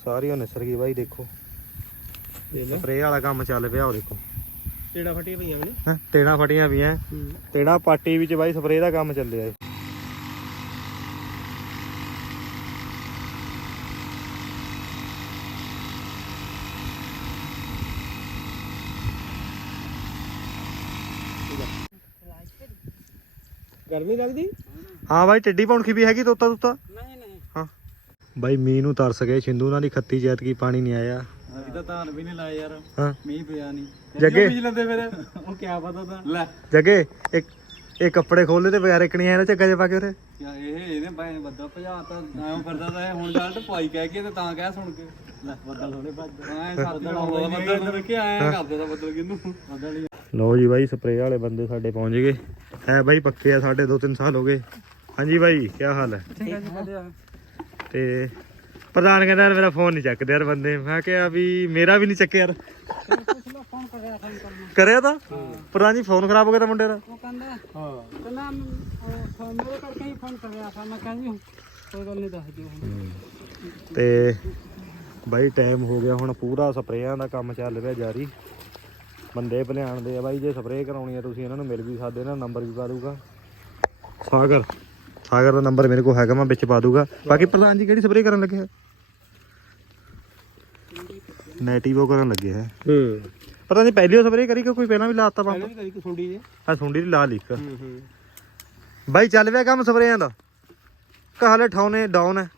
ਸਾਰੀ ਉਹ ਨਿਸਰ ਗਈ ਬਾਈ ਦੇਖੋ। ਦੇ ਲੈ। ਸਪਰੇਅ ਵਾਲਾ ਕੰਮ ਚੱਲ ਪਿਆ ਉਹ ਦੇਖੋ। ਟੇੜਾ ਫਟੀਆਂ ਪਈਆਂ ਨੇ। ਹੈਂ, ਟੇੜਾਂ ਫਟੀਆਂ ਪਈਆਂ। ਟੇੜਾਂ ਪਾਟੀ ਵਿੱਚ ਬਾਈ ਸਪਰੇਅ ਦਾ ਕੰਮ ਚੱਲਿਆ ਏ। ਗਰਮੀ ਲੱਗਦੀ? ਹਾਂ ਬਾਈ ਟਿੱਡੀ ਪੌਣਖੀ ਵੀ ਹੈਗੀ ਤੋਤਾ ਤੁੱਤਾ ਨਹੀਂ। ਹਾਂ ਬਾਈ ਮੀਂਹ ਨੂੰ ਤਰਸ ਗਏ ਸਿੰਧੂ ਨਾਲ ਦੀ ਖੱਤੀ ਜੈਤ ਕੀ ਪਾਣੀ ਨਹੀਂ ਆਇਆ। ਅਸੀਂ ਤਾਂ ਧਾਨ ਵੀ ਨਹੀਂ ਲਾਏ ਯਾਰ। ਹਾਂ। ਮੀਂਹ ਪਿਆ ਨਹੀਂ। ਜੱਗੇ। ਬੀਜ ਲੈਂਦੇ ਫਿਰ। ਉਹ ਕਿਆ ਪਤਾ ਤਾਂ। ਲੈ। ਜਗੇ ਇੱਕ ਇਹ ਕੱਪੜੇ ਖੋਲੇ ਤੇ ਬਗੈਰ ਇੱਕ ਨਹੀਂ ਆਇਆ ਨਾ ਚੱਗਾ ਜੇ ਪਾ ਕੇ ਉਰੇ। ਯਾ ਇਹ ਇਹਨੇ ਬਾਈ ਨੇ ਬੱਦਲ ਭਜਾਤਾ ਐਂ ਫਿਰਦਾ ਤਾਂ ਇਹ ਹੁਣ ਜਾਲ ਭਾਈ ਕਹਿ ਕੇ ਤੇ ਤਾਂ ਕਹਿ ਸੁਣ ਕੇ। ਲੈ ਬੱਦਲ ਥੋੜੇ ਭੱਜ। ਐਂ ਬੱਦਲ ਆਉਂਦਾ ਬੱਦਲ ਨੂੰ ਵੇਖਿਆ ਐਂ ਕਰਦਾ ਤਾਂ ਬੱਦਲ ਕਿੰਨੂੰ ਬੱਦਲ ਹੀ ਲਓ ਜੀ ਬਾਈ ਸਪਰੇਅ ਵਾਲੇ ਬੰਦੇ ਸਾਡੇ ਪਹੁੰਚ ਗਏ। ਹੈ ਬਾਈ ਪੱਕੇ ਆ ਸਾਡੇ 2-3 ਸਾਲ ਹੋ ਗਏ। ਹਾਂਜੀ ਬਾਈ ਕੀ ਹਾਲ ਹੈ? ਠੀਕ ਹੈ ਜੀ ਵਧੀਆ। ਤੇ ਪ੍ਰਧਾਨ ਕਹਿੰਦਾ ਯਾਰ ਮੇਰਾ ਫੋਨ ਨਹੀਂ ਚੱਕਦੇ ਯਾਰ ਬੰਦੇ। ਮੈਂ ਕਿਹਾ ਵੀ ਮੇਰਾ ਵੀ ਨਹੀਂ ਚੱਕਿਆ ਯਾਰ। ਫੋਨ ਕਰ ਰਿਹਾ ਫੋਨ ਕਰਨਾ ਕਰਿਆ ਤਾਂ? ਪ੍ਰਧਾਨ ਜੀ ਫੋਨ ਖਰਾਬ ਹੋ ਗਿਆ ਤਾਂ ਮੁੰਡੇ ਦਾ। ਉਹ ਕਹਿੰਦਾ ਹਾਂ। ਕਹਿੰਦਾ ਫੋਨ ਮੇਰੇ ਕਰਕੇ ਹੀ ਫੋਨ ਕਰ ਰਿਹਾ ਸੀ ਮੈਂ ਕਹਿੰਦੀ ਕੋਈ ਗੱਲ ਨਹੀਂ ਦੱਸ ਦਿਓ ਹੁਣ। ਤੇ ਬਾਈ ਟਾਈਮ ਹੋ ਗਿਆ ਹੁਣ ਪੂਰਾ ਸਪਰੇਆਂ ਦਾ ਕੰਮ ਚੱਲ ਰਿਹਾ ਜਾਰੀ। ਬੰਦੇ ਭਲਿਆਣ ਦੇ ਆ ਬਾਈ ਜੇ ਸਪਰੇਅ ਕਰਾਉਣੀ ਆ ਤੁਸੀਂ ਇਹਨਾਂ ਨੂੰ ਮਿਲ ਵੀ ਸਕਦੇ ਇਹਨਾਂ ਨੰਬਰ ਵੀ ਪਾ ਦੂਗਾ ਸਾਗਰ। ਸਾਗਰ ਦਾ ਨੰਬਰ ਮੇਰੇ ਕੋਲ ਹੈਗਾ ਮੈਂ ਵਿੱਚ ਪਾ ਦੂਗਾ। ਬਾਕੀ ਪ੍ਰਧਾਨ ਜੀ ਕਿਹੜੀ ਸਪਰੇਅ ਕਰਨ ਲੱਗੇ ਹੈ ਨੈਟਿਵੋ ਕਰਨ ਲੱਗੇ ਹੈ ਹੂੰ। ਪਤਾ ਨਹੀਂ ਪਹਿਲੀ ਸਪਰੇਅ ਕਰੀ ਕਿ ਕੋਈ ਪਹਿਲਾਂ ਵੀ ਲਾਤਾ ਪਹਿਲਾਂ ਪੰਪ ਵੀ ਕਰੀ ਸੁੰਡੀ ਜੇ। ਆ ਸੁੰਡੀ ਦੀ ਲਾ ਲਿਖ ਹੂੰ ਹੂੰ। ਬਾਈ ਚੱਲ ਪਿਆ ਕੰਮ ਸਪਰੇਆਂ ਦਾ। ਕਹਾਲੇ ਠਾਉਨੇ ਡਾਊਨ ਹੈ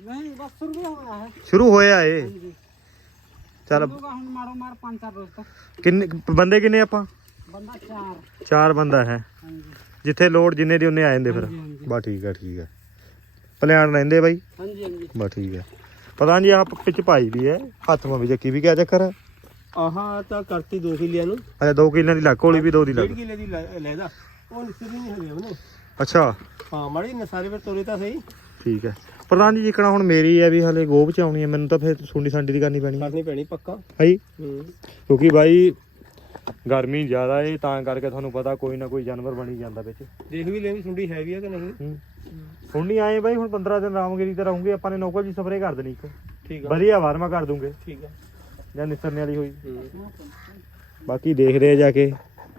ਨਹੀਂ ਬਸ ਸ਼ੁਰੂ ਹੀ ਹੋਇਆ ਹੈ ਸ਼ੁਰੂ ਹੋਇਆ ਏ। ਚੱਲ। ਹੁਣ ਮਾਰੋ ਮਾਰ ਪੰਜ ਚਾਰ ਰੋਜ਼ ਤੱਕ। ਕਿੰਨੇ ਬੰਦੇ ਕਿੰਨੇ ਆਪਾਂ? ਬੰਦਾ ਚਾਰ। ਚਾਰ ਬੰਦਾ ਹੈ। ਹਾਂਜੀ। ਜਿੱਥੇ ਲੋਡ ਜਿੰਨੇ ਦੀ ਉਹਨੇ ਆ ਜਾਂਦੇ ਫਿਰ। ਹਾਂਜੀ, ਹਾਂਜੀ। ਬਾ ਠੀਕ ਹੈ ਠੀਕ ਹੈ ਭਲਿਆਣ ਰਹਿੰਦੇ ਬਾਈ? ਹਾਂਜੀ ਹਾਂਜੀ। ਬਾ ਠੀਕ ਹੈ ਪਤਾ ਨਹੀਂ ਆਪ ਪਿੱਛ ਪਾਈ ਵੀ ਹੈ ਹੱਥ ਮਾ ਵੀ ਚੱਕੀ ਵੀ ਕਿਆ ਚੱਕਰ ਆਹਾ ਤਾਂ ਕਰਤੀ 2 ਕਿੱਲਿਆਂ ਨੂੰ। ਅੱਛਾ 2 ਕਿੱਲਿਆਂ ਦੀ ਲੱਕ ਹੋਲੀ ਵੀ 2 ਦੀ ਲੱਕ। ਡੇਢ ਕਿੱਲੇ ਦੀ ਲੈ- ਲੈਦਾ ਉਹ ਨਿਸਰੀ ਨਹੀਂ ਹੋਈ ਉਹਨੇ। ਅੱਛਾ। ਹਾਂ ਮਾੜੀ ਨਸਾਰੇ ਫਿਰ ਤੋਰੇ ਤਾਂ ਸਹੀ। ਠੀਕ ਹੈ ਪ੍ਰਧਾਨ ਜੀ ਜਿਕਣਾ ਹੁਣ ਮੇਰੀ ਹੈ ਵੀ ਹਲੇ ਗੋਬ ਚ ਆਉਣੀ ਹੈ ਮੈਨੂੰ ਤਾਂ ਫਿਰ ਸੁੰਡੀ ਸੰਡੀ ਦੀ ਕਰਨੀ ਪੈਣੀ ਹੈ ਕਰਨੀ ਪੈਣੀ ਪੱਕਾ। ਹਾਈ ਹੂੰ। ਕਿਉਂਕਿ ਬਾਈ ਗਰਮੀ ਜ਼ਿਆਦਾ ਏ ਤਾਂ ਕਰਕੇ ਤੁਹਾਨੂੰ ਪਤਾ ਕੋਈ ਨਾ ਕੋਈ ਜਾਨਵਰ ਬਣੀ ਜਾਂਦਾ ਵਿੱਚ। ਦੇਖ ਵੀ ਲੈ ਵੀ ਸੁੰਡੀ ਹੈਵੀ ਆ ਕਿ ਨਹੀਂ? ਹੂੰ। ਹੁਣ ਨਹੀਂ ਆਏ ਬਾਈ ਹੁਣ 15 ਦਿਨ ਰਾਮਗਿਰੀ ਤੇ ਰਹੂੰਗੇ ਆਪਾਂ ਨੇ ਨੋਕਲ ਜੀ ਸਪਰੇ ਕਰ ਦੇਣੀ ਇੱਕ। ਠੀਕ ਆ। ਵਧੀਆ ਵਾਰਮਾ ਕਰ ਦੂੰਗੇ। ਠੀਕ ਆ। ਜਾਂ ਨਿਸਰਨੇ ਵਾਲੀ ਹੋਈ। ਹੂੰ। ਬਾਕੀ ਦੇਖਦੇ ਆ ਜਾ ਕੇ।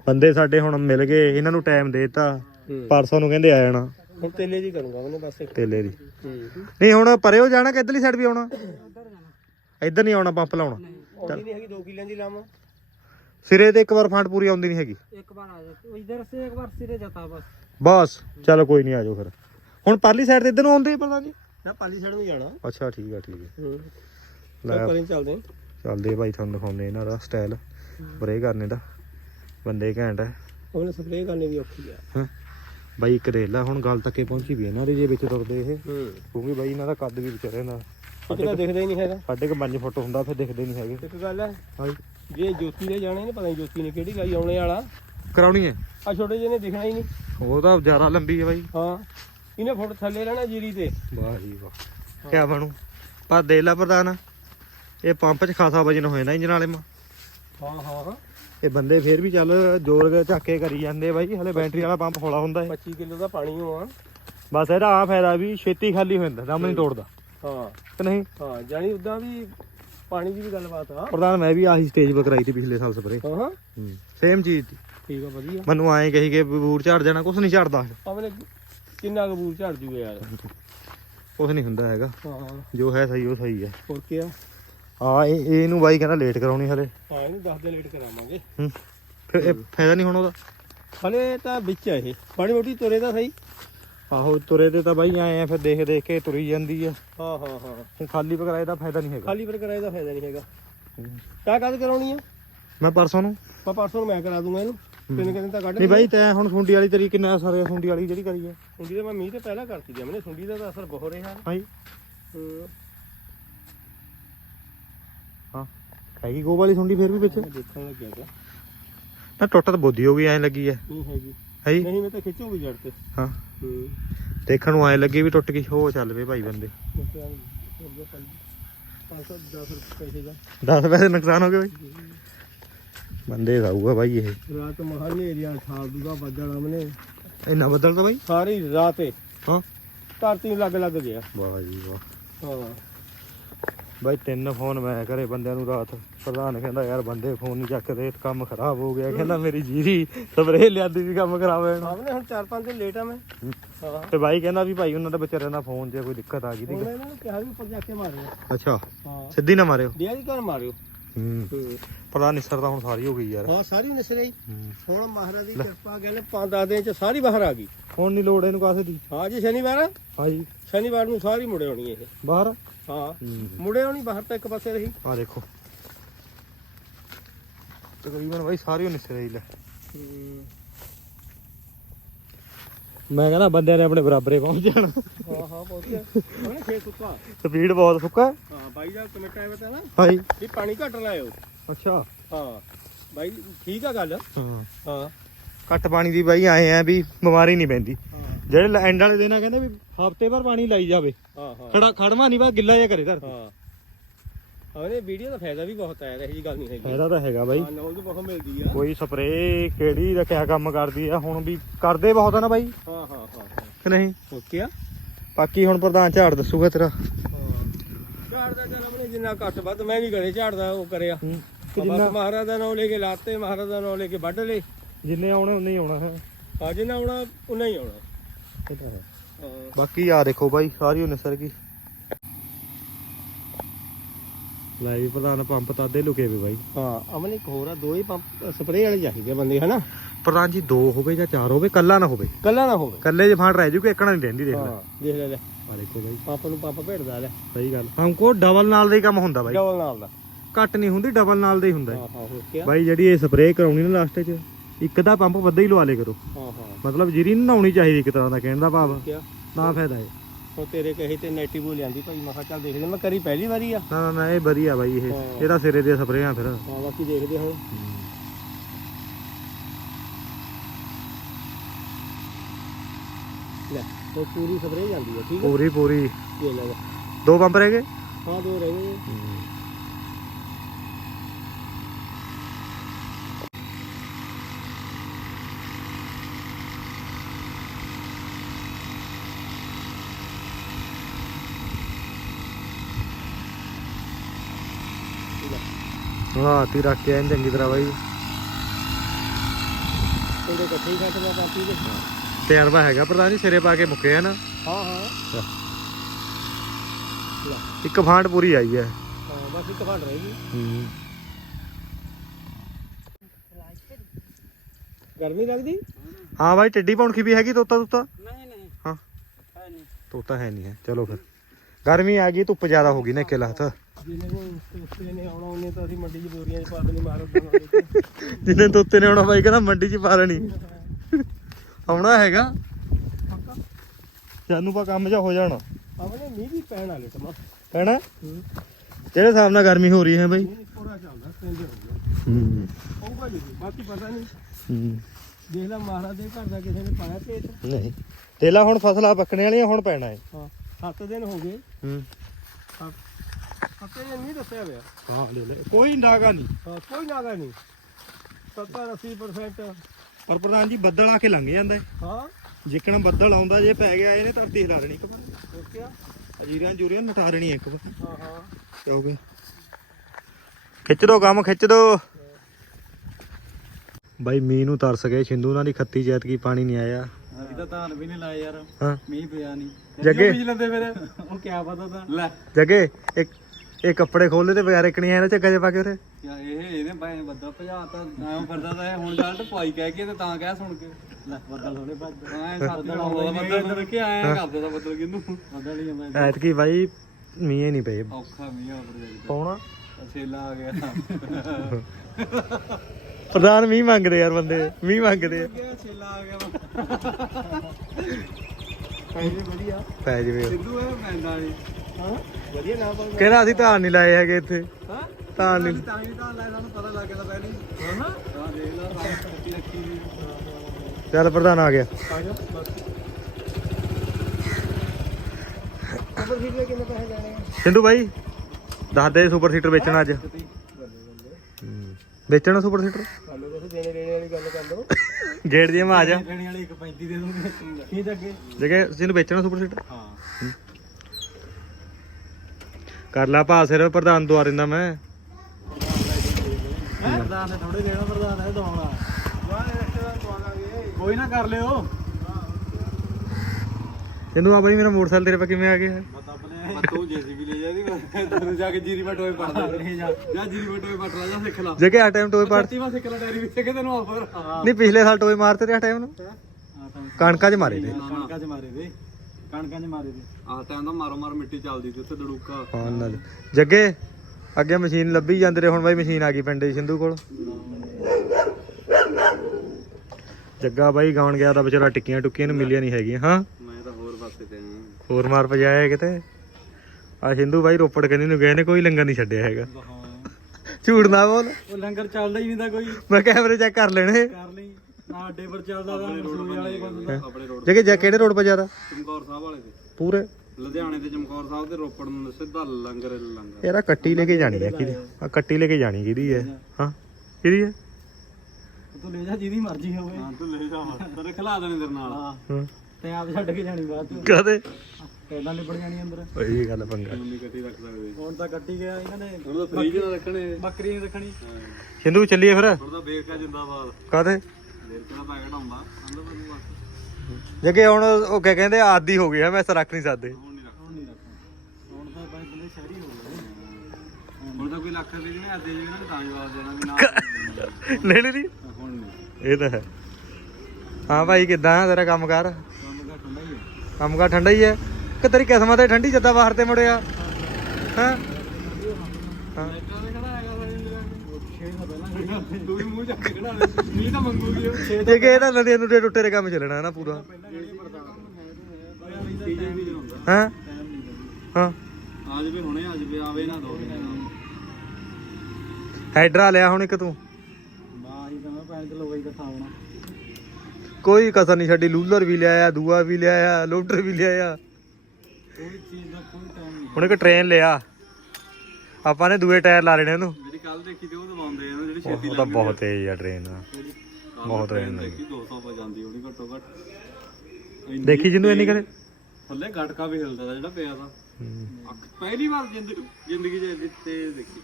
ਬੰਦੇ ਸਾਡੇ ਹੁਣ ਮਿਲ ਗਏ ਇਹਨਾਂ ਨੂੰ ਟਾਈਮ ਦੇਤਾ। ਹੂੰ। ਪਰਸੋਂ ਨੂੰ ਕਹਿੰਦੇ ਆ ਜਾਣਾ। ਹੁਣ ਤੇਲੇ ਜੀ ਕਰੂੰਗਾ ਉਹਨੇ ਬਸ ਇੱਕ। ਤੇਲੇ ਦੀ। ਹੂੰ। ਨਹੀਂ ਹੁਣ ਪਰਿਓ ਜਾਣਾ ਕਿ ਇਧਰਲੀ ਸਾਈਡ ਵੀ ਆਉਣਾ? ਇੱਧਰ ਨਹੀਂ ਆਉਣਾ ਪੰਪ ਲਾਉਣਾ। ਆਉਂਦੀ ਨਹੀਂ ਹੈਗੀ 2 ਕਿੱਲਿਆਂ ਦੀ ਲਾਵਾਂ। ਸਿਰੇ ਤੇ ਇੱਕ ਵਾਰ ਫਾਂਟ ਪੂਰੀ ਆਉਂਦੀ ਨਹੀਂ ਹੈਗੀ एक बार आ जाते इधर से एक बार सिरे जाता बस ਬਸ ਚਲੋ ਕੋਈ ਨਹੀਂ ਆਜੋ ਫਿਰ ਹੁਣ ਪਰਲੀ ਸਾਈਡ ਤੇ ਇੱਧਰ ਨੂੰ ਆਉਂਦੇ ਪਤਾ ਜੀ ना पाली साइड में जाना ਅੱਛਾ ਠੀਕ ਆ ਠੀਕ ਹੈ हम्म ਲੈ पर चलते हैं ਚੱਲਦੇ ਆ ਭਾਈ ਤੁਹਾਨੂੰ ਦਿਖਾਉਂਦੇ ਇਹਨਾਂ ਦਾ ਸਟਾਈਲ ਬਰੇ ਕਰਨੇ ਦਾ ਬੰਦੇ ਘੈਂਟ ਹੈ हमने स्प्रे करने की औखी है ਹੈਂ। ਬਾਈ ਕਰੇਲਾ ਹੁਣ ਗੱਲ ਤੱਕੇ ਪਹੁੰਚੀ ਵੀ ਇਹਨਾਂ ਦੀ ਜੇ ਵਿੱਚ ਤੁਰਦੇ ਇਹ हम्म ਕਿਉਂਕਿ ਬਾਈ ਇਹਨਾਂ ਦਾ ਕੱਦ ਵੀ ਵਿਚਾਰੇ ਦਾ ਕਿਤੇ ਦਿਖਦਾ ਹੀ ਨਹੀਂ ਹੈਗਾ ਸਾਢੇ ਕੁ 5 ਫੁੱਟ ਹੁੰਦਾ ਫਿਰ ਦਿਖਦੇ ਨਹੀਂ ਹੈਗੇ ਇੱਕ ਗੱਲ ਹੈ ਹਾਂਜੀ ਜੇ ਜੋਤੀ ਦੇ ਜਾਣੇ ਨੇ ਪਤਾ ਨਹੀਂ ਜੋਤੀ ਨੇ ਕਿਹੜੀ ਲਾਈ ਆਉਣੇ ਵਾਲਾ। ਕਰਾਉਣੀ ਹੈ? ਆ ਛੋਟੇ ਜਿਹੇ ਨੇ ਦਿਖਣਾ ਹੀ ਨਹੀਂ। ਉਹ ਤਾਂ ਜ਼ਿਆਦਾ ਲੰਬੀ ਹੈ ਬਾਈ। ਹਾਂ ਇਹਨੇ ਫੁੱਟ ਥੱਲੇ ਰਹਿਣਾ ਜੀਰੀ ਤੇ। ਵਾਹ ਜੀ ਵਾਹ। ਕਿਆ ਬਣੂ? ਪਰ ਦੇ ਲਾ ਪ੍ਰਧਾਨ। ਇਹ ਪੰਪ 'ਚ ਖਾਸਾ ਵਜਨ ਹੋ ਜਾਂਦਾ ਇੰਜਨ ਵਾਲੇ ਮਾ। ਹਾਂ ਹਾਂ ਇਹ ਬੰਦੇ ਫੇਰ ਵੀ ਚੱਲ ਜ਼ੋਰ ਕੇ ਝਾਕੇ ਕਰੀ ਜਾਂਦੇ ਬਾਈ। ਹਲੇ ਬੈਟਰੀ ਵਾਲਾ ਪੰਪ ਹੌਲਾ ਹੁੰਦਾ ਹੈ। 25 ਕਿਲੋ ਦਾ ਪਾਣੀ ਹੋਆ ਬਸ ਇਹਦਾ ਆ ਫਾਇਦਾ ਵੀ ਛੇਤੀ ਖਾਲੀ ਹੋ ਜਾਂਦਾ ਦਮ ਨਹੀਂ ਤੋੜਦਾ। ਹਾਂ। ਕਿ ਨਹੀਂ? ਹਾਂ ਜਾਨੀ ਉਦਾਂ ਵੀ ਪਾਣੀ ਦੀ ਵੀ ਗੱਲਬਾਤ ਆ। ਪ੍ਰਧਾਨ ਮੈਂ ਵੀ ਆਹੀ ਸਟੇਜ 'ਤੇ ਕਰਾਈ ਸੀ ਪਿਛਲੇ ਸਾਲ ਸਪਰੇ। ਹਾਂ ਹਾਂ। ਸੇਮ ਚੀਜ਼ ਠੀਕ ਆ ਵਧੀਆ। ਮੈਨੂੰ ਆਏ ਕਹੀ ਕਿ ਬੂਰ ਝੜ ਜਾਣਾ ਕੁਝ ਨਹੀਂ ਝੜਦਾ। ਆਪਣੇ ਕਿੰਨਾ ਕਬੂਲ ਝੜ ਜੂਗਾ ਯਾਰ? ਕੁਝ ਨਹੀਂ ਹੁੰਦਾ ਹੈਗਾ। ਹਾਂ ਜੋ ਹੈ ਸਹੀ ਉਹ ਸਹੀ ਹੈ। ਹੋਰ ਕੀ ਆ? ਆ ਇਹ ਇਹਨੂੰ ਬਾਈ ਕਹਿੰਦਾ ਲੇਟ ਕਰਾਉਣੀ ਹਲੇ। ਹਾਂ ਇਹਨੂੰ 10 ਦਿਨ ਲੇਟ ਕਰਾਵਾਂਗੇ। ਹੂੰ ਫਿਰ ਇਹ ਫਾਇਦਾ ਨਹੀਂ ਹੋਣਾ ਉਹਦਾ? ਹਲੇ ਤਾਂ ਵਿੱਚ ਆ ਇਹ। ਮਾੜੀ ਮੋਟੀ ਤੁਰੇ ਤਾਂ ਸਹੀ। ਆਹੋ ਤੁਰੇ ਤੇ ਤਾਂ ਬਾਈ ਆਏ ਆ ਫਿਰ ਦੇਖ ਦੇਖ ਕੇ ਤੁਰੀ ਜਾਂਦੀ ਆ। ਹਾਂ ਹਾਂ ਹਾਂ। ਹੁਣ ਖਾਲੀ ਪਕਰਾਏ ਦਾ ਫਾਇਦਾ ਨਹੀਂ ਹੈਗਾ। ਖਾਲੀ ਪਰ ਕਰਾਏ ਦਾ ਫਾਇਦਾ ਨਹੀਂ ਹੈਗਾ। ਕਿਆ ਕਦ ਕਰਾਉਣੀ ਆ? ਮੈਂ ਪਰਸੋਂ ਨੂੰ। ਮੈਂ ਪਰਸੋਂ ਨੂੰ ਮੈਂ ਕਰਾ ਦੂੰਗਾ ਇਹਨੂੰ। ਤਿੰਨ ਕਹਿੰਦੇ ਤਾਂ ਕੱਢ ਨਹੀਂ ਬਾਈ ਤੈਂ ਹੁਣ ਸੁੰਡੀ ਵਾਲੀ ਤੇਰੀ ਕਿੰਨਾ ਅਸਰ ਹੈ ਸੁੰਡੀ ਵਾਲੀ ਜਿਹੜੀ ਕਰੀ ਹੈ ਸੁੰਡੀ ਤਾਂ ਮੈਂ ਮੀਂਹ ਤੇ ਪਹਿਲਾਂ ਕਰਤੀ ਜਾਂ ਮੈਨੇ ਸੁੰਡੀ ਦਾ ਤਾਂ ਅਸਰ ਬਹੁਤ ਰਿਹਾ। ਹਾਂਜੀ ਹੂੰ। ਹਾਂ ਹੈਗੀ ਗੋ ਵਾਲੀ ਸੁੰਡੀ ਫਿਰ ਵੀ ਵਿੱਚ? ਦੇਖਣ ਲੱਗਿਆ ਤਾਂ ਨਾ ਟੁੱਟ ਤਾਂ ਬੋਦੀ ਹੋ ਗਈ ਐਂ ਲੱਗੀ ਐ ਨਹੀਂ ਹੈਗੀ। ਹੈ ਨਹੀਂ ਮੈਂ ਤਾਂ ਖਿੱਚੂਗੀ ਜੜ ਤੇ। ਹੂੰ। ਦੇਖਣ ਨੂੰ ਐਂ ਲੱਗੀ ਵੀ ਟੁੱਟ ਗਈ ਹੋ ਚੱਲ ਵੇ ਭਾਈ ਬੰਦੇ। ਦੱਸਿਆ ਨੀ, ਹੋ ਗਿਆ ਪੰਜ- ਪੰਜ ਸੌ ਦਸ ਰੁਪਏ ਪੈਸੇ ਦਾ 10 ਪੈਸੇ ਨੁਕਸਾਨ ਹੋ ਗਏ ਬਾਈ। ਬੰਦੇ ਖਾਊਗਾ ਬਾਈ ਇਹ। ਰਾਤ ਮਹਾਲ ਏਰੀਆ ਠਾਲ ਦੂਗਾ ਬੱਦਲ ਅਮਨੇ ਇੰਨਾ ਬਦਲ ਤਾਂ ਬਾਈ? ਸਾਰੀ ਰਾਤ ਹਾਂ। ਧਰਤੀ ਲੱਗ ਲੱਗ ਗਿਆ। ਵਾਹ ਜੀ ਵਾਹ। ਹਾਂ। ਬਾਈ ਤਿੰਨ ਫੋਨ ਮੈਂ ਕਰੇ ਬੰਦਿਆਂ ਨੂੰ ਰਾਤ। ਪ੍ਰਧਾਨ ਕਹਿੰਦਾ ਯਾਰ ਬੰਦੇ ਫੋਨ ਨਹੀਂ ਚੱਕਦੇ ਕੰਮ ਖਰਾਬ ਹੋ ਗਿਆ। ਕਹਿੰਦਾ ਮੇਰੀ ਜੀਰੀ ਸਪਰੇਅ ਲਿਆਦੀ ਵੀ ਕੰਮ ਖਰਾਬ ਹੋ ਜਾਣਾ ਆਵਨੇ ਹੁਣ 4-5 ਦਿਨ ਲੇਟ ਆ ਮੈਂ। ਤੇ ਬਾਈ ਕਹਿੰਦਾ ਵੀ ਭਾਈ ਉਹਨਾਂ ਦਾ ਵਿਚਾਰਿਆਂ ਦਾ ਫੋਨ 'ਚ ਕੋਈ ਦਿੱਕਤ ਆ ਗਈ ਨੂੰ ਕਿਹਾ ਵੀ ਉੱਪਰ ਜਾ ਕੇ ਮਾਰਿਓ। ਅੱਛਾ। ਸਿੱਧੀ ਨਾ ਮਾਰਿਓ। ਦਿਆ ਦੀ ਘਰ ਮਾਰਿਓ। ਹੂੰ। ਪ੍ਰਧਾਨ ਨਿਸਰ ਤਾਂ ਹੁਣ ਸਾਰੀ ਹੋ ਗਈ ਯਾਰ। ਹਾਂ ਸਾਰੀ ਨਿਸਰੇ ਹੂੰ। ਹੁਣ ਮਹਾਰਾਜ ਦੀ ਕਿਰਪਾ ਕਹਿੰਦੇ 5-10 ਦਿਨ ਚ ਸਾਰੀ ਬਾਹਰ ਆ ਗਈ। ਹੁਣ ਨਹੀਂ ਲੋੜ ਇਹਨੂੰ ਕਾਸੇ ਦੀ। ਹਾਂ ਜੀ ਸ਼ਨੀਵਾਰ ਆ, ਹਾਂਜੀ। ਸ਼ਨੀਵਾਰ ਨੂੰ ਸਾਰੀ ਮੁੜੇ ਆਉਣੀ ਇਹ। ਬਾਹਰ? ਹਾਂ। ਹੂੰ ਮੁੜੇ ਆਉਣੀ ਬਾਹਰ ਤਾਂ ਇੱਕ ਪਾਸੇ ਰਹੀ। ਆ ਦੇਖੋ। ਤਕਰੀਬਨ ਬਾਈ ਸਾਰੀ ਨਿਸਰ ਹੀ ਲੈ। ਮੈਂ ਕਹਿੰਦਾ ਬੰਦਿਆਂ ਨੇ ਆਪਣੇ ਬਰਾਬਰੇ ਪਹੁੰਚ ਜਾਣਾ। ਹਾਂ ਹਾਂ ਪਹੁੰਚ ਗਿਆ। ਉਹਨੇ ਖੇਤ ਸੁੱਕਾ ਸਪੀਡ ਬਹੁਤ ਸੁੱਕਾ। ਹੈ। ਹਾਂ ਬਾਈ ਦਾ ਕਮੈਂਟ ਆਇਆ ਬਤਾ ਨਾ ਹਾਂਜੀ। ਵੀ ਪਾਣੀ ਘੱਟ ਲਾਇਓ। ਅੱਛਾ। ਹਾਂ। ਬਾਈ ਠੀਕ ਆ ਗੱਲ? ਹਾਂ। ਹਾਂ। ਘੱਟ ਪਾਣੀ ਦੀ ਬਾਈ ਆਏ ਆ ਵੀ ਬਿਮਾਰੀ ਨਹੀਂ ਪੈਂਦੀ। ਹਾਂ। ਜਿਹੜੇ ਐਂਡ ਵਾਲੇ ਦਿਨ ਆ ਕਹਿੰਦੇ ਵੀ ਹਫ਼ਤੇ ਭਰ ਪਾਣੀ ਲਾਈ ਜਾਵੇ। ਹਾਂ ਹਾਂ। ਖੜਾ ਖੜਮਾ ਨਹੀਂ ਬਾ ਗਿੱਲਾ ਜਿਹਾ ਕਰੇ ਧਰਤੀ। ਹਾਂ। ਉਹਨੇ ਵੀਡੀਓ ਦਾ ਫਾਇਦਾ ਵੀ ਬਹੁਤ ਆਇਆ ਜੀ ਗੱਲ ਨਹੀਂ ਹੈਗੀ। ਫਾਇਦਾ ਤਾਂ ਹੈਗਾ ਬਾਈ। ਹਾਂ ਨੌਲੇਜ ਬਹੁਤ ਮਿਲਦੀ ਆ। ਕੋਈ ਸਪਰੇ ਕਿਹੜੀ ਦਾ ਕਿਆ ਕੰਮ ਕਰਦੀ ਆ ਹੁਣ ਵੀ ਕਰਦੇ ਬਹੁਤ ਆ ਨਾ ਬਾਈ। ਹਾਂ ਹਾਂ ਹਾਂ ਕਿ ਨਹੀਂ? ਓਕੇ ਆ। ਬਾਕੀ ਹੁਣ ਪ੍ਰਧਾਨ ਝਾੜ ਦੱਸੂਗਾ ਤੇਰਾ। ਝਾੜ ਦਾ ਚੱਲ ਉਹਨੇ ਜਿੰਨਾ ਘੱਟ ਵੱਧ ਮੈਂ ਵੀ ਘਰੇ ਝਾੜਦਾ ਉਹ ਕਰਿਆ। ਹੂੰ ਬਸ ਮਹਾਰਾਜ ਦਾ ਨਾਮ ਲੈ ਕੇ ਲਾਤੇ ਮਹਾਰਾਜ ਦਾ ਨਾਮ ਲੈ ਕੇ ਵੱਢ ਲੇ ਜਿੰਨੇ ਆਉਣੇ ਉਨੇ ਹੀ ਆਉਣਾ ਹੈ। ਅੱਜ ਨਾ ਆਉਣਾ ਉਨਾ ਹੀ ਆਉਣਾ। ਇਹ ਤਾਂ ਹੈ। ਹਾਂ। ਬਾਕੀ ਆ ਦੇਖੋ ਬਾਈ ਸਾਰੀ ਉਹ ਨਿਸਰ ਗਈ ਲੈ ਵੀ ਪ੍ਰਧਾਨ ਪੰਪ ਤਾਦੇ ਲੁਕੇ ਵੇ ਬਾਈ। ਹਾਂ ਅਮਨ ਇੱਕ ਹੋਰ ਆ ਦੋ ਹੀ ਪੰਪ ਸਪਰੇਅ ਵਾਲੇ ਚਾਹੀਦੇ ਬੰਦੇ ਹਨਾ? ਪ੍ਰਧਾਨ ਜੀ ਦੋ ਹੋਵੇ ਜਾਂ ਚਾਰ ਹੋਵੇ ਕੱਲਾ ਨਾ ਹੋਵੇ। ਕੱਲਾ ਨਾ ਹੋਵੇ। ਕੱਲੇ ਜੇ ਫਾਂਟ ਰਹਿ ਜੂ ਕਿ ਇੱਕਣਾ ਨਹੀਂ ਰਹਿੰਦੀ ਦੇਖ ਲੈ। ਹਾਂ ਦੇਖ ਲੈ ਲੈ। ਆ ਦੇਖੋ ਬਾਈ। ਪੰਪ ਨੂੰ ਪੰਪ ਭੇੜਦਾ ਲੈ। ਸਹੀ ਗੱਲ। ਹਮਕੋ ਡਬਲ ਨਾਲ ਦਾ ਹੀ ਕੰਮ ਹੁੰਦਾ ਬਾਈ। ਡਬਲ ਨਾਲ ਦਾ। ਘੱਟ ਨਹੀਂ ਹੁੰਦੀ ਡਬਲ ਨਾਲ ਦਾ ਹੀ ਹੁੰਦਾ ਹੈ। ਹਾਂ ਹਾਂ ਹੋ ਗਿਆ ਬਾਈ ਜਿਹੜੀ ਇਹ ਸਪਰੇਅ ਕਰਾਉਣੀ ਨਾ ਲਾਸਟ 'ਚ ਇੱਕ ਦਾ ਪੰਪ ਵੱਧਾ ਹੀ ਲਵਾ ਲੇ ਕਰੋ। ਹਾਂ ਹਾਂ। ਮਤਲਬ ਜੀਰੀ ਨੂੰ ਨਹਾਉਣੀ ਚਾਹੀਦੀ ਇੱਕ ਤਰ੍ਹਾਂ ਦਾ ਕਹਿਣ ਦਾ ਭਾਵ। ਕਿਆ? ਤਾਂ ਫਾਇਦਾ ਹੈ। ਹੁਣ ਤੇਰੇ ਕਹੇ ਤੇ ਨੈਟਿਵ ਲਿਆਂਦੀ ਭਾਈ ਮੈਂ ਕਿਹਾ ਚੱਲ ਦੇਖਦੇ ਮੈਂ ਕਰੀ ਪਹਿਲੀ ਵਾਰੀ ਆ। ਨਾ ਨਾ, ਨਾ ਇਹ ਵਧੀਆ ਬਾਈ ਇਹ। ਹਾਂ। ਇਹਦਾ ਸਿਰੇ ਦੇ ਸਪਰੇਆਂ ਫਿਰ। ਹਾਂ ਬਾਕੀ ਦੇਖਦੇ ਹੁਣ। ਲੈ ਉਹ ਪੂਰੀ ਸਪਰੇਅ ਜਾਂਦੀ ਹੈ ਠੀਕ ਹੈ ਪੂਰੀ ਪੂਰੀ। ਇਹ ਲੈ ਲੈ। ਦੋ ਪੰਪ ਰਹਿ ਗਏ? ਹਾਂ ਦੋ ਰਹਿ ਗਏ। ਹਾਂ। ਤੀ ਰੱਖ ਕੇ ਐਨ ਚੰਗੀ ਤਰ੍ਹਾਂ ਬਾਈ। ਇਹਦੇ ਇਕੱਠੇ ਹੀ ਕੱਟ ਕਾਪੀ ਦੇ ਤਜਰਬਾ ਹੈਗਾ ਪ੍ਰਧਾਨ ਜੀ ਸਿਰੇ ਪਾ ਕੇ ਮੁੱਕੇ ਆ ਨਾ। ਹਾਂ ਹਾਂ। ਇੱਕ ਫਾਂਟ ਪੂਰੀ ਆਈ ਹੈ। ਹਾਂ ਬਸ ਇੱਕ ਘਟ ਰਹੇਗੀ ਹੂੰ। ਗਰਮੀ ਲੱਗਦੀ? ਹਾਂ ਬਾਈ ਟੱਡੀ ਪੌਣਖੀ ਵੀ ਹੈਗੀ ਤੋਤਾ ਤੋਤਾ? ਨਹੀਂ ਨਹੀਂ। ਹਾਂ। ਹੈ ਨਹੀਂ। ਤੋਤਾ ਹੈ ਨਹੀਂ ਹੈ। ਚਲੋ ਫਿਰ। ਗਰਮੀ ਆ ਗਈ ਧੁੱਪ ਜ਼ਿਆਦਾ ਹੋ ਗਈ ਨਾ ਇੱਕੇ ਲਾਤ ਜਿਹਨੇ ਨੂੰ ਉਸਤੇ ਨੇ ਆਉਣਾ ਉਹਨੇ ਤਾਂ ਅਸੀਂ ਮੰਡੀ 'ਚ ਬੋਰੀਆਂ 'ਚ ਪਾ ਦੇਣੀ ਮਾਰੋ ਤਾਂ ਜਿੰਨੇ ਤੋਤੇ ਨੇ ਆਉਣਾ ਬਾਈ ਕਹਿੰਦਾ ਮੰਡੀ 'ਚ ਪਾ ਲੈਣੀ ਆਉਣਾ ਹੈਗਾ। ਜਾਨੂੰ ਪਾ ਕੰਮ ਜਾ ਹੋ ਜਾਣਾ। ਆਪਣੇ ਮੀਂਹ ਵੀ ਪੈਣ ਵਾਲੇ ਟਮਾ ਹੈਨਾ ਜਿਹੜੇ ਹਿਸਾਬ ਨਾਲ ਗਰਮੀ ਹੋ ਰਹੀ ਹੈ ਬਾਈ। ਪੂਰਾ ਚੱਲਦਾ ਦਿਨ ਹੋ ਗਏ। ਹੂੰ। ਹੋਊਗਾ ਜੀ ਬਾਕੀ ਪਤਾ ਨਹੀਂ। ਹੂੰ। ਦੇਖ ਲੈ ਮਹਾਰਾਜ ਦੇ ਘਰ ਦਾ ਕਿਸੇ ਨੇ ਪਾਇਆ ਭੇਤ? ਨਹੀਂ। ਤੇਲਾ ਹੁਣ ਫਸਲਾਂ ਪੱਕਣੇ ਵਾਲੀਆਂ ਹੁਣ ਪੈਣਾ ਹੈ ਹਾਂ 7 ਦਿਨ ਹੋ ਗਏ। ਹੂੰ। ਹਫ਼ਤੇ ਦਿਨ ਨਹੀਂ ਦੱਸਿਆ ਹੋਇਆ। ਹਾਂ ਲੈ ਲੈ। ਕੋਈ ਨਾਗਾ ਨਹੀਂ। ਹਾਂ ਕੋਈ ਨਾਗਾ ਨਹੀਂ। 70 80% ਪਰ ਪ੍ਰਧਾਨ ਜੀ ਬੱਦਲ ਆ ਕੇ ਲੰਘ ਜਾਂਦਾ ਹੈ। ਹਾਂ। ਜਿੱਕਣ ਬੱਦਲ ਆਉਂਦਾ ਜੇ ਪੈ ਗਿਆ ਇਹਨੇ ਧਰਤੀ ਹਿਲਾ ਦੇਣੀ ਇੱਕ ਵਾਰ। ਜੂਰੀਆਂ ਨਟਾ ਦੇਣੀ ਇੱਕ ਵਾਰ। ਹਾਂ ਹਾਂ। ਜਾਓਗੇ? ਖਿੱਚ ਦੋ ਕੰਮ ਖਿੱਚ ਦੋ। ਬਾਈ ਮੀਂਹ ਨੂੰ ਤਰਸ ਗਏ। ਸਿੰਧੂ ਉਹਨਾਂ ਦੀ ਖੱਤੀ ਜੈਤ ਕੀ ਪਾਣੀ ਨਹੀਂ ਆਇਆ। ਅਸੀਂ ਤਾਂ ਧਾਨ ਵੀ ਨਹੀਂ ਲਾਏ ਯਾਰ। ਹਾਂ। ਮੀਂਹ ਪਿਆ ਨਹੀਂ। ਜੱਗੇ। ਬੀਜ ਲੈਂਦੇ ਫਿਰ। ਉਹ ਕਿਆ ਪਤਾ ਤਾਂ। ਲੈ। ਜਗੇ ਇੱਕ ਇਹ ਕੱਪੜੇ ਖੋਲੇ ਤੇ ਬਗੈਰ ਇੱਕ ਨਹੀਂ ਆਇਆ ਨਾ ਚੱਗਾ ਜੇ ਪਾ ਕੇ ਉਰੇ। ਯਾ ਇਹ ਇਹਨੇ ਬਾਈ ਬੱਦਲ ਭਜਾ ਤਾਂ ਐਂ ਫਿਰਦਾ ਤਾਂ ਇਹ ਹੁਣ ਜਲਟ ਪਾਈ ਕਹਿ ਕੇ ਤੇ ਤਾਂ ਕਹਿ ਸੁਣ ਕੇ। ਲੈ ਬੱਦਲ ਥੋੜੇ ਭੱਜ ਐਂ ਬੱਦਲ ਆਉਂਦਾ ਬੱਦਲ ਨੂੰ ਵੇਖਿਆ ਐਂ ਕਰਦਾ ਤਾਂ ਬੱਦਲ ਕਿੰਨੂੰ ਬੱਦਲ ਹੀ ਆਉਂਦਾ ਐਤਕੀ ਬਾਈ ਮੀਂਹ ਨਹੀਂ ਪਏ। ਔਖਾ ਮੀਂਹ ਆ ਪਰ ਪਾਉਣਾ ਆ ਗਿਆ। ਪ੍ਰਧਾਨ ਮੀਂਹ ਮੰਗਦੇ ਯਾਰ ਬੰਦੇ। ਮੀਂਹ ਮੰਗਦੇ ਆ। ਗਿਆ ਛੇਲਾ ਆ ਗਿਆ। ਪੈਸੇ ਵਧੀਆ। ਪੈ ਸਿੱਧੂ ਜੀ ਹਾਂ ਵਧੀਆ ਨਾ ਕਹਿੰਦਾ ਅਸੀਂ ਧਾਨ ਨਹੀਂ ਲਾਏ ਹੈਗੇ ਇੱਥੇ। ਹਾਂ? ਧਾਨ ਨਹੀਂ। ਤਾਂ ਹੀ ਤਾਂ ਲੈ ਸਾਨੂੰ ਪਤਾ ਲੱਗ ਗਿਆ ਪਹਿਲੀ। ਹਾਂ? ਹਾਂ ਦੇਖ ਲਾ ਰੱਖੀ ਚੱਲ ਪ੍ਰਧਾਨ ਆ ਗਿਆ। ਆ ਜਾ ਬਸ। ਉੱਪਰ ਸੀਟ ਲੈ ਕਿੰਨੇ ਪੈਸੇ ਜਾਣੇ ਆ? ਸਿੰਧੂ ਬਾਈ ਦੱਸ ਦੇ ਸੁਪਰ ਸੀਟਰ ਵੇਚਣਾ ਅੱਜ। ਵੇਚਣਾ ਸੁਪਰ ਸੀਟਰ ਹਾਲੋ ਤੁਸੀਂ ਦੇਣੇ ਲੈਣੇ ਵਾਲੀ ਗੱਲ ਕਰ ਲਓ। ਗੇਟ ਜੇ ਮੈਂ ਆ। ਜਾ ਲੈਣੇ ਵਾਲੀ ਇੱਕ 35 ਦੇ ਦੂੰਗੇ। ਠੀਕ ਅੱਗੇ। ਜਗੇ ਜਿਹਨੂੰ ਵੇਚਣਾ ਸੁਪਰ ਸੀਟਰ ਹਾਂ। ਕਰ ਲਾ ਭਾ ਸਿਰ ਪ੍ਰਧਾਨ ਦਵਾ ਦਿੰਦਾ ਮੈਂ। ਪ੍ਰਧਾਨ ਨੇ ਥੋੜੇ ਦੇਣਾ ਪ੍ਰਧਾਨ ਨੇ ਦਵਾਉਣਾ। ਕੋਈ ਨਾ ਕਰ ਲਿਓ। ਤੈਨੂੰ ਆ ਬਈ ਮੇਰਾ ਮੋਟਰਸਾਈਕਲ ਤੇਰੇ ਪਾ ਕਿਵੇਂ ਆ ਗਿਆ? ਤੂੰ ਜੇਸੀਬੀ ਲੈ ਜਾਦੀ ਮੈਂ ਤੈਨੂੰ ਜਾ ਕੇ ਜੀਰੀ ਬਟੋਏ ਪੜਦਾ ਜਾ। ਜੀਰੀ ਬਟੋਏ ਪੜ ਲਾ ਜਾ ਸਿੱਖ ਲਾ। ਜੇ ਕਿ ਆ ਟਾਈਮ ਟੋਏ ਪਾੜ ਪੱਤੀ ਵਾ ਸਿੱਖ ਲਾ ਡੈਰੀ ਵਿੱਚ ਕਿ ਤੈਨੂੰ ਆਫਰ। ਹਾਂ ਨਹੀਂ ਪਿਛਲੇ ਸਾਲ ਟੋਏ ਮਾਰਤੇ ਤੇ ਆ ਟਾਈਮ ਨੂੰ। ਕਣਕਾਂ 'ਚ ਮਾਰੇ ਤੇ। ਕਣਕਾਂ 'ਚ ਮਾਰੇ ਦੇ ਕਣਕਾਂ 'ਚ ਮਾਰੇ ਦੇ ਆਹ ਟਾਈਮ ਦਾ ਮਾਰੋ ਮਾਰ ਮਿੱਟੀ ਚੱਲਦੀ ਸੀ ਉੱਥੇ ਦੜੂਕਾ। ਹਾਂ ਨਾਲ ਜੱਗੇ ਅੱਗੇ ਮਸ਼ੀਨ ਲੱਭੀ ਜਾਂਦੇ ਰਹੇ ਹੁਣ ਬਾਈ ਮਸ਼ੀਨ ਆ ਗਈ ਪਿੰਡ ਦੀ ਸਿੰਧੂ ਕੋਲ। ਜੱਗਾ ਬਾਈ ਗਾਉਣ ਗਿਆ ਤਾਂ ਵਿਚਾਰਾ ਟਿੱਕੀਆਂ ਟੁੱਕੀਆਂ ਨੂੰ ਮਿਲੀਆਂ ਨਹੀਂ ਹੈਗੀਆਂ ਹਾਂ? ਮੈਂ ਤਾਂ ਹੋਰ ਪਾਸੇ ਤੇ ਹਾਂ ਹੋਰ ਮਾਰ ਪਜਾਇਆ ਕਿਤੇ? ਆ ਸਿੰਧੂ ਬਾਈ ਰੋਪੜ ਕੰਨੀ ਨੂੰ ਗਏ ਨੇ ਕੋਈ ਲੰਗਰ ਨਹੀਂ ਛੱਡਿਆ ਹੈਗਾ। ਝੂਠ ਨਾ ਬੋਲ। ਉਹ ਲੰਗਰ ਚੱਲਦਾ ਹੀ ਨਹੀਂ ਤਾਂ ਕੋਈ। ਮੈਂ ਕੈਮਰੇ ਚੈੱਕ ਕਰ ਲੈਣੇ। ਕਰ ਲਈ। ਨਾ ਅੱਡੇ ਪਰ ਚੱਲਦਾ ਤਾਂ ਰਸੋਈ ਵਾਲੇ ਬੰਦੇ ਆਪਣੇ ਰੋਡ ਜੱਗੇ ਜਾ ਕਿਹੜੇ ਰੋਡ 'ਤੇ ਜ਼ਿਆਦਾ? ਚਮਕੌਰ ਸਾਹਿਬ ਵਾਲੇ ਤੇ ਪੂਰੇ? ਲੁਧਿਆਣੇ ਤੇ ਚਮਕੌਰ ਸਾਹਿਬ ਤੇ ਰੋਪੜ ਨੂੰ ਸਿੱਧਾ ਲੰਗਰ ਹੀ ਲੰਗਰ। ਯਾਰ ਆ ਕੱਟੀ ਲੈ ਕੇ ਜਾਣੀ ਹੈ ਕਿਹਦੀ? ਆ ਕੱਟੀ ਲੈ ਕੇ ਜਾਣੀ ਕਿਹਦੀ ਹੈ ਹਾਂ ਕਿਹਦੀ ਹੈ ਤੂੰ ਲੈ ਜਾ ਜਿਹਦੀ ਮਰਜ਼ੀ ਹੋਵੇ। ਹਾਂ ਤੂੰ ਲੈ ਜਾ ਤੇਰੇ ਖਿਲਾ ਦੇਣੇ ਤੇਰੇ ਨਾਲ। ਹਾਂ। ਤੇ ਆਪ ਛੱਡ ਕੇ ਜਾਣੀ ਬਾਅਦ ਚ। ਕਦੇ ਪਹਿਲਾਂ ਨਿਬੜ ਜਾਣੀ ਅੰਦਰ? ਓਏ ਇਹ ਗੱਲ ਪੰਗਾ। ਮੰਮੀ ਕੱਟੀ ਰੱਖ ਸਕਦੇ। ਹੁਣ ਤਾਂ ਕੱਟੀ ਗਿਆ ਇਹਨਾਂ ਨੇ ਹੁਣ ਤਾਂ ਫ੍ਰੀਜ ਨਾਲ ਰੱਖਣੇ। ਬੱਕਰੀ ਨਹੀਂ ਰੱਖਣੀ। ਸਿੰਧੂ ਚੱਲੀਏ ਫਿਰ? ਹੁਣ ਤਾਂ ਬੇਕਾ ਜਿੰਦਾਬਾਦ। ਕਾਦੇ ਦਾ ਜੱਗੇ ਹੁਣ ਉਹ ਕਿਆ ਕਹਿੰਦੇ ਆਦੀ ਹੋ ਗਿਆ ਮੈਂ ਰੱਖ ਨਹੀਂ ਸਕਦੇ। ਹੁਣ ਨਹੀਂ ਨਹੀਂ ਤਾਂ ਬਾਈ ਬੰਦੇ ਸ਼ਹਿਰੀ ਹੋ ਗਏ ਹੁਣ ਤਾਂ ਕੋਈ ਲੱਖ ਰੁਪਏ ਜਿਹਨੇ ਅੱਧੇ ਜਿਹਨੇ ਤਾਂ ਜਵਾਬ ਦੇਣਾ ਵੀ ਨਾ। ਲਈ ਹੁਣ ਨਹੀਂ। ਇਹ ਤਾਂ ਹੈ। ਹਾਂ ਭਾਈ ਕਿੱਦਾਂ ਤੇਰਾ ਕੰਮ ਕਰ ਕੰਮ ਦਾ ਠੰਡਾ ਹੀ ਹੈ। ਕੰਮ ਠੰਡਾ ਹੀ ਹੈ? ਕਿ ਤੇਰੀ ਕਿਸਮਤ ਹੈ ਠੰਡੀ ਜੱਦਾ ਬਾਹਰ ਤੇ ਮੁੜਿਆ? ਹਾਂ? ਹਾਂ। ਤੂੰ ਵੀ ਮੂੰਹ ਚੱਕ ਕੇ ਖੜਾ ਲੈ। ਨਹੀਂ ਤਾਂ ਮੰਗੂਗੀ ਉਹ 6 ਜੇ ਕਿ ਇਹਦਾ ਨਦੀਆਂ ਨੂੰ ਟੁੱਟੇ ਦੇ ਕੰਮ ਚੱਲਣਾ ਨਾ ਪੂਰਾ। ਹਾਂ? ਹਾਂ। ਅੱਜ ਵੀ ਹੁਣੇ ਅੱਜ ਵੀ ਆਵੇ ਨਾ ਦੋ ਦਿਨ। ਹੈਡਰਾ ਲਿਆ ਹੁਣ ਇੱਕ ਤੂੰ। ਬਾਹੀ ਤਾਂ ਮੈਂ ਪੈਣ ਚ ਲੋਗਾ ਹੀ ਇਕੱਠਾ ਹੋਣਾ। ਕੋਈ ਕਸਰ ਨਹੀਂ ਛੱਡੀ ਲੂਲਰ ਵੀ ਲਿਆਇਆ ਦੂਆ ਵੀ ਲਿਆਇਆ ਲੋਡਰ ਵੀ ਲਿਆਇਆ। ਕੋਈ ਚੀਜ਼ ਦਾ ਕੋਈ ਟਾਈਮ ਨਹੀਂ। ਹੁਣ ਇੱਕ ਟ੍ਰੇਨ ਲਿਆ। ਆਪਾਂ ਨੇ ਦੂਏ ਟਾਇਰ ਲਾ ਲੈਣੇ ਉਹਨੂੰ। ਕੱਲ ਦੇਖੀ ਤੇ ਉਹ ਦਵਾਉਂਦੇ ਆ ਨਾ ਜਿਹੜੀ ਛੇਤੀ ਉਹ ਤਾਂ ਬਹੁਤ ਤੇਜ਼ ਆ ਟ੍ਰੇਨ ਬਹੁਤ ਟ੍ਰੇਨ ਦੇਖੀ 200 ਪਾ ਜਾਂਦੀ ਹੋਣੀ ਘੱਟੋ ਘੱਟ। ਦੇਖੀ ਜਿਹਨੂੰ ਇੰਨੀ ਕਰੇ ਥੱਲੇ ਗਟਕਾ ਵੀ ਹਿਲਦਾ ਤਾ ਜਿਹੜਾ ਪਿਆ ਅੱਖ- ਪਹਿਲੀ ਵਾਰ ਜ਼ਿੰਦਗੀ ਜ਼ਿੰਦਗੀ ਚ ਤੇ ਦੇਖੀ।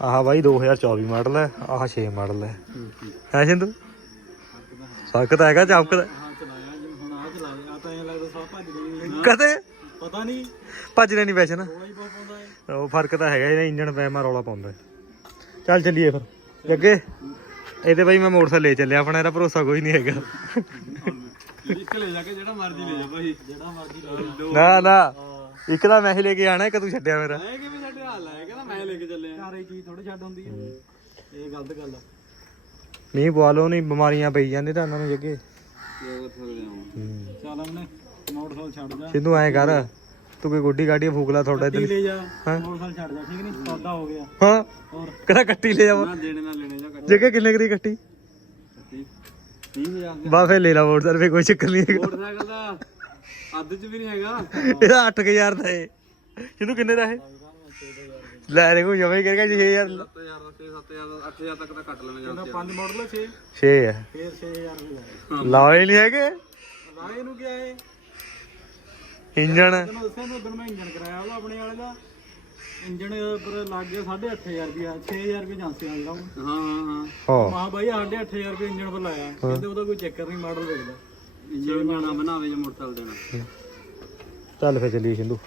ਆਹ ਬਾਈ 2024 ਮਾਡਲ ਹੈ ਆਹ 6 ਮਾਡਲ ਹੈ। ਹੈ ਸਿੰਧੂ? ਸਖਤ ਹੈਗਾ ਚਮਕਦਾ। ਹਾਂ ਚਲਾਇਆ ਜਿਵੇਂ ਹੁਣ ਆ ਚਲਾਇਆ ਆ ਤਾਂ ਐ ਲੱਗਦਾ ਸਾਹ ਭੱਜ ਗਈ ਕਦੇ? ਪਤਾ ਨਹੀਂ। ਭੱਜਣੇ ਨਹੀਂ ਵੈਸੇ ਨਾ। ਉਹ ਫ਼ਰਕ ਤਾਂ ਹੈਗਾ ਇਹਦਾ ਇੰਜਣ ਪੈਮਾ ਰੌਲਾ ਪਾਉਂਦਾ। ਚੱਲ ਚੱਲੀਏ ਫਿਰ। ਅੱਗੇ ਇਹਦੇ ਬਾਈ ਮੈਂ ਮੋਟਰਸਾਈਕਲ ਲੈ ਚੱਲਿਆ ਆਪਣਾ ਇਹਦਾ ਭਰੋਸਾ ਕੋਈ ਨਹੀਂ ਹੈਗਾ। ਇੱਕ ਲੈ ਜਾ ਕੇ ਜਿਹੜਾ ਮਰਜ਼ੀ ਲੈ ਜਾ ਭਾਈ। ਜਿਹੜਾ ਮਰਜ਼ੀ ਲੈ ਜਾ। ਨਾ ਨਾ। ਇੱਕ ਤਾਂ ਮੈਂ ਹੀ ਲੈ ਕੇ ਆਣਾ ਇੱਕ ਤੂੰ ਛੱਡਿਆ ਮੇਰਾ। ਐ ਕਿਵੇਂ ਸਾਡੇ ਹਾਲ ਹੈ ਕਹਿੰਦਾ ਮੈਂ ਲੈ ਕੇ ਘਰ ਇਹ ਚੀਜ਼ ਥੋੜੀ ਛੱਡ ਹੁੰਦੀ ਹੈ। ਇਹ ਗਲਤ ਗੱਲ ਆ। ਮੀਂਹ ਪਵਾ ਲਓ ਨਹੀਂ ਬਿਮਾਰੀਆਂ ਪਈ ਜਾਂਦੇ ਤਾਂ ਉਹਨਾਂ ਨੂੰ ਜੱਗੇ। ਲੋਕ ਥੋੜੇ ਆਉਂ ਚੱਲ ਉਹਨੇ ਮੋਟਰਸਾਈਕਲ ਛੱਡ ਜਾ। ਸਿੰਧੂ ਐਂ ਕਰ। ਤੂੰ ਕੋਈ ਗੁੱਡੀ ਗਾਡੀ ਫੂਕ ਲਾ ਤੁਹਾਡਾ ਗੱਡੀ ਇੱਧਰ ਲੈ ਜਾ। ਹਾਂ। ਮੋਟਰਸਾਈਕਲ ਛੱਡ ਜਾ ਠੀਕ ਨਹੀਂ? ਸੌਦਾ ਹੋ ਗਿਆ। ਹਾਂ। ਹੋਰ। ਕਿਹੜਾ ਕੱਟੀ ਲੈ ਜਾਵਾਂ ਨਾ ਦੇਣੇ ਨਾ ਲੈਣੇ ਜਾ ਜੱਗੇ ਕਿੰਨੇ ਕਰੀ ਕੱਟੀ? 30000 ਬਾ ਫੇ ਲੈ ਲਾ ਮੋਟਰਸਾਈਕਲ ਫੇ ਕੋਈ ਚੱਕਰ ਨਹੀਂ ਹੈਗਾ। ਮੋਟਰਸਾਈਕਲ ਦਾ ਅੱਧ ਚ ਵੀ ਨਹੀਂ ਹੈਗਾ। ਇਹਦਾ 8000 ਦਾ ਏ ਸਿੰਧੂ ਕਿੰਨੇ ਦਾ ਇਹ? ਲੈ ਰੇ ਕੋ ਜਮੇ ਕਰੇਗਾ 6000 7000 ਦਾ 7000 ਦਾ 8000 ਤੱਕ ਦਾ ਕੱਟ ਲੈਣਾ ਜਾਂਦਾ ਪੰਜ ਮਾਡਲ 6 6 ਹੈ ਫੇਰ 6000 ਰੁਪਏ ਲਾਏ ਨਹੀਂ ਹੈਗੇ? ਲਾਏ ਨੂੰ ਕਿਹਾ ਏ ਇੰਜਣ। ਤੈਨੂੰ ਦੱਸਿਆ ਮੈਂ ਉਦੋਂ ਮੈਂ ਇੰਜਨ ਕਰਾਇਆ ਉਹਦਾ ਆਪਣੇ ਵਾਲੇ ਦਾ। ਇੰਜਨ ਪਰ ਲੱਗ ਗਿਆ 8500 ਰੁਪਿਆ 6000 ਰੁਪਏ ਜਾਂਸੇ ਵਾਲਾ ਹਾਂ ਹਾਂ ਹਾਂ। ਹਾਂ। ਮਾ ਬਾਈ 8500 ਰੁਪਏ ਇੰਜਨ ਪਰ ਲਾਇਆ। ਕਹਿੰਦੇ ਉਹਦਾ ਕੋਈ ਚੱਕਰ ਨਹੀਂ ਮਾਡਲ ਵੇਖਦਾ। ਇੰਜਨ ਬਣਾ ਬਣਾਵੇ ਜੇ ਮੋਟਰਸਾਈਕਲ ਦੇਣਾ। ਚੱਲ ਫੇ ਚੱਲੀਏ ਸਿੰਧੂ।